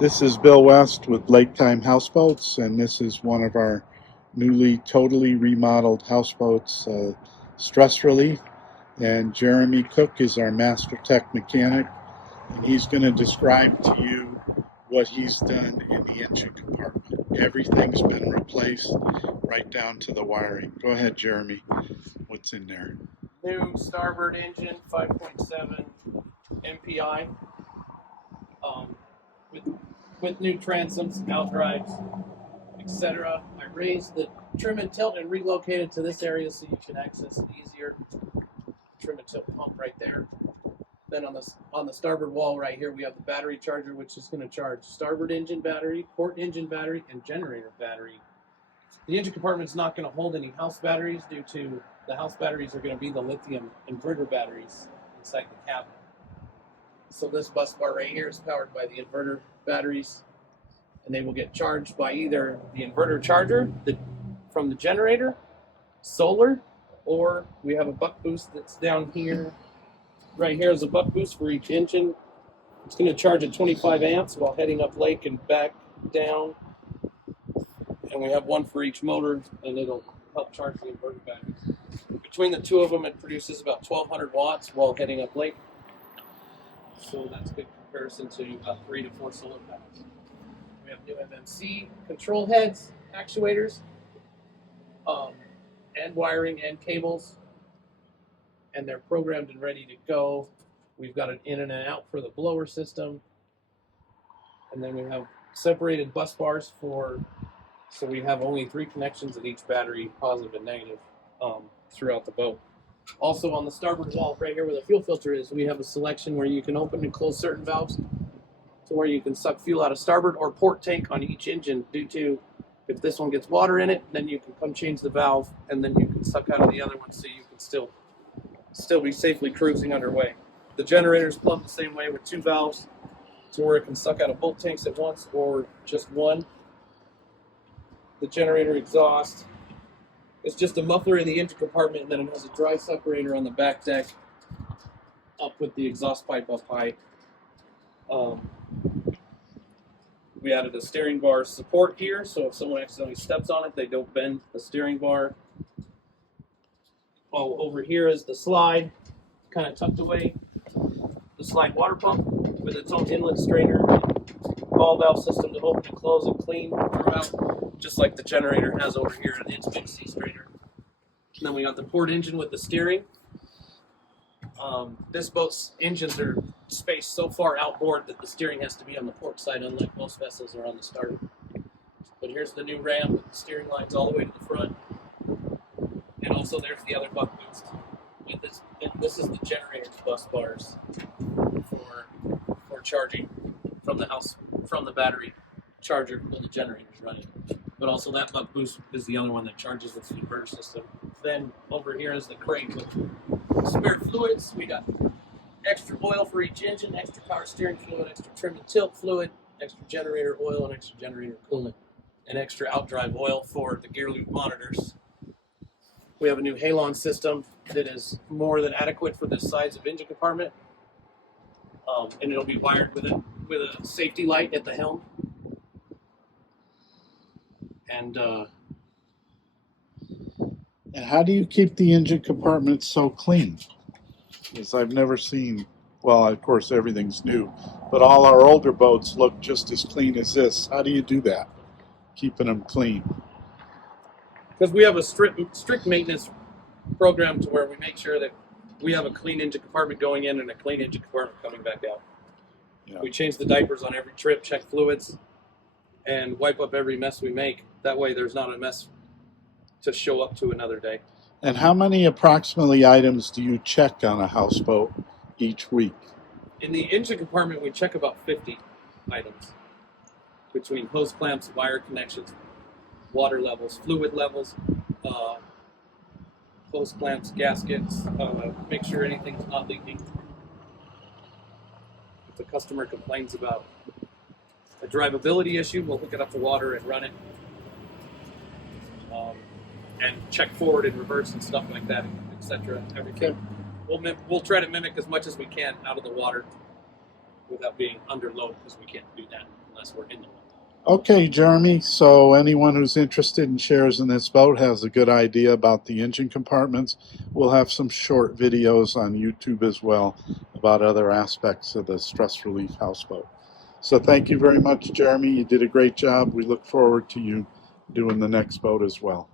This is Bill West with Laketime Houseboats, and this is one of our newly totally remodeled houseboats, stress relief. And Jeremy Cook is our master tech mechanic, and he's going to describe to you what he's done in the engine compartment. Everything's been replaced right down to the wiring. Go ahead, Jeremy. What's in there? New starboard engine, 5.7 MPI, with new transoms, outdrives, etc. I raised the trim and tilt and relocated to this area so you can access it easier. Trim and tilt pump right there. Then on the starboard wall right here, we have the battery charger, which is going to charge starboard engine battery, port engine battery, and generator battery. The engine compartment is not going to hold any house batteries due to the house batteries are going to be the lithium inverter batteries inside the cabin. So this bus bar right here is powered by the inverter batteries, and they will get charged by either the inverter charger from the generator, solar, or we have a buck boost that's down here. Right here is a buck boost for each engine. It's going to charge at 25 amps while heading up lake and back down. And we have one for each motor, and it'll help charge the inverter batteries. Between the two of them, it produces about 1,200 watts while heading up lake. So that's a good comparison to about 3 to 4 solar panels. We have new MMC control heads, actuators, and wiring and cables, and they're programmed and ready to go. We've got an in and an out for the blower system, and then we have separated bus bars so we have only 3 connections at each battery, positive and negative, throughout the boat. Also on the starboard wall, right here where the fuel filter is, we have a selection where you can open and close certain valves to where you can suck fuel out of starboard or port tank on each engine due to if this one gets water in it, then you can come change the valve and then you can suck out of the other one so you can still be safely cruising underway. The generator's plumbed the same way with 2 valves to where it can suck out of both tanks at once or just one. The generator exhaust is just a muffler in the engine compartment, and then it has a dry separator on the back deck up with the exhaust pipe up high. We added a steering bar support here, so if someone accidentally steps on it, they don't bend the steering bar. Oh, over here is the slide, kind of tucked away. The slide water pump with its own inlet strainer, ball valve system to open and close and clean throughout, just like the generator has over here in its big C strainer. And then we got the port engine with the steering. This boat's engines are spaced so far outboard that the steering has to be on the port side, unlike most vessels are on the starboard. But here's the new ram with the steering lines all the way to the front. And also there's the other buck boost. With this, and this is the generator bus bars for charging from the battery charger when the generator's running. But also that buck boost is the other one that charges with the inverter system. Then over here is the crate with spare fluids. We got extra oil for each engine, extra power steering fluid, extra trim and tilt fluid, extra generator oil, and extra generator coolant, and extra outdrive oil for the gear loop monitors. We have a new halon system that is more than adequate for this size of engine compartment, and it'll be wired with a safety light at the helm. And how do you keep the engine compartment so clean? Because I've never seen, well, of course, everything's new, but all our older boats look just as clean as this. How do you do that, keeping them clean? Because we have a strict maintenance program to where we make sure that we have a clean engine compartment going in and a clean engine compartment coming back out. Yeah. We change the diapers on every trip, check fluids, and wipe up every mess we make. That way there's not a mess to show up to another day. And how many approximately items do you check on a houseboat each week? In the engine compartment, we check about 50 items between hose clamps, wire connections, water levels, fluid levels, hose clamps, gaskets, make sure anything's not leaking. If the customer complains about a drivability issue, we'll hook it up to water and run it. And check forward and reverse and stuff like that, etc. Everything. We'll try to mimic as much as we can out of the water without being under load, because we can't do that. unless we're in the boat. Okay, Jeremy, so anyone who's interested in shares in this boat has a good idea about the engine compartments. We'll have some short videos on YouTube as well about other aspects of the stress relief houseboat. So thank you very much, Jeremy. You did a great job. We look forward to you doing the next boat as well.